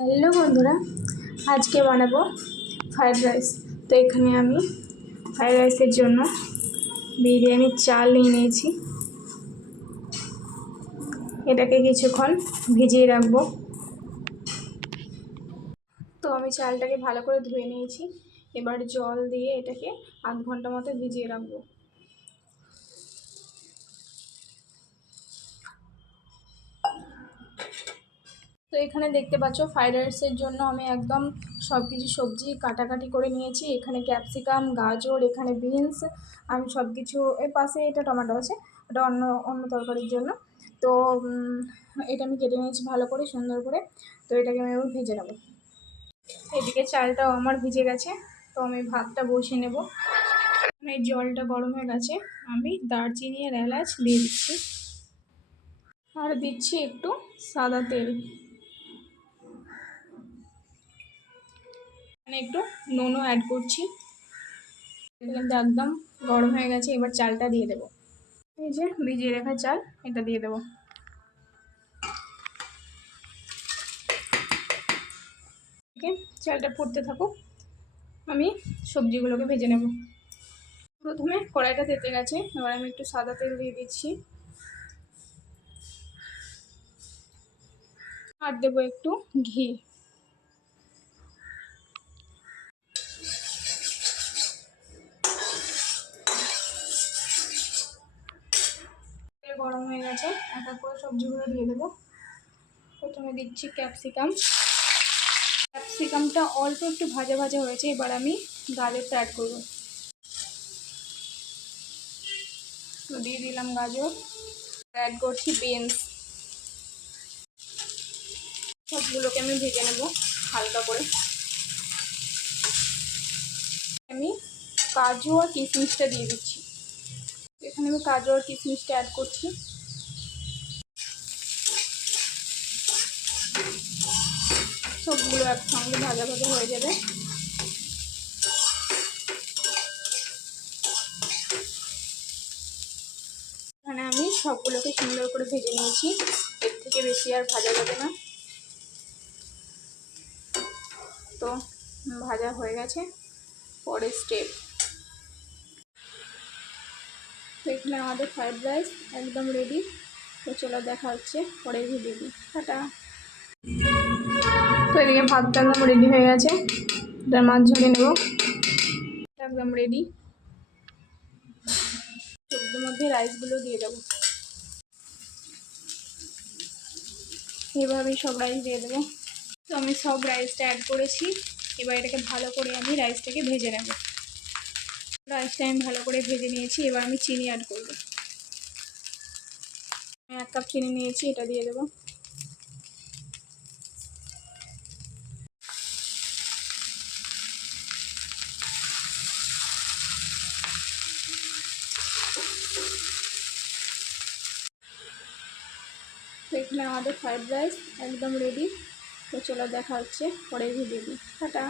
Hello বন্ধুরা, আজকে বানাবো ফ্রাইড রাইস। তো এখানে আমি ফ্রাইড রাইসের জন্য বিরিয়ানির চাল নিয়ে নিয়েছি। এটাকে কিছুক্ষণ ভিজিয়ে রাখবো। তো আমি চালটাকে ভালো করে ধুয়ে নিয়েছি। এবার জল দিয়ে এটাকে আধ ঘন্টা মতো ভিজিয়ে রাখবো। তো এখানে দেখতে পাচ্ছ ফ্রাইড রাইসের জন্য আমি একদম সব কিছু সবজি কাটাকাটি করে নিয়েছি। এখানে ক্যাপসিকাম, গাজর, এখানে বিনস, আমি সব কিছু, এর পাশে এটা টমেটো আছে, ওটা অন্য তরকারির জন্য। তো এটা আমি কেটে নিয়েছি ভালো করে, সুন্দর করে। তো এটাকে আমি এবার ভেজে নেব। এদিকে চালটাও আমার ভিজে গেছে, তো আমি ভাতটা বসিয়ে নেব। এই জলটা গরম হয়ে গেছে, আমি দারচিনি আর এলাচ দিয়ে দিচ্ছি, আর দিচ্ছি একটু সাদা তেল, একটু নুনও অ্যাড করছি। কিন্তু একদম গরম হয়ে গেছে, এবার চালটা দিয়ে দেবো। এই যে ভিজিয়ে রাখা চাল, এটা দিয়ে দেবো। চালটা ফুটতে থাকুক, আমি সবজিগুলোকে ভেজে নেব। প্রথমে কড়াইটা তেতে গেছে, এবার আমি একটু সাদা তেল দিয়ে দিচ্ছি, আর দেবো একটু ঘি। গরম হয়ে গেছে, এক এক করে সবজিগুলো দিয়ে দেবো। প্রথমে দিচ্ছি ক্যাপসিকাম। ক্যাপসিকামটা অল্প একটু ভাজা ভাজা হয়েছে, এবার আমি গাজরটা অ্যাড করবো। তো দিয়ে দিলাম গাজর, অ্যাড করছি বিনস। সবগুলোকে আমি ভেজে নেব হালকা করে। আমি কাজু আর কিশমিশটা দিয়ে দিচ্ছি। এখানে আমি কাজু আর কিশমিশটা অ্যাড করছি। সবগুলো একসঙ্গে ভাজা ভাজা হয়ে যাবে। এখানে আমি সবগুলোকে সুন্দর করে ভেজে নিয়েছি, এর থেকে বেশি আর ভাজা যাবে না। তো ভাজা হয়ে গেছে, পরের স্টেপ। তো এখানে আমাদের ফ্রাইড রাইস একদম রেডি। তো চলো দেখা হচ্ছে পরের ভিডিওতে। টাটা। তো এদিকে ভাতটা একদম রেডি হয়ে গেছে, এটার মাছ ঝরিয়ে নেব। একদম রেডি। সবজির মধ্যে রাইসগুলো দিয়ে দেবো। এভাবেই সব রাইস দিয়ে দেবো। তো আমি সব রাইসটা অ্যাড করেছি, এবার এটাকে ভালো করে আমি রাইসটাকে ভেজে নেব। রাইসটা আমি ভালো করে ভেজে নিয়েছি, এবার আমি চিনি অ্যাড করব। আমি 1 কাপ চিনি নিয়েছি, এটা দিয়ে দেবো। তো এখানে আমাদের ফ্রাইড রাইস একদম রেডি। তো চলো দেখা হচ্ছে পরের ভিডিওতে। টাটা।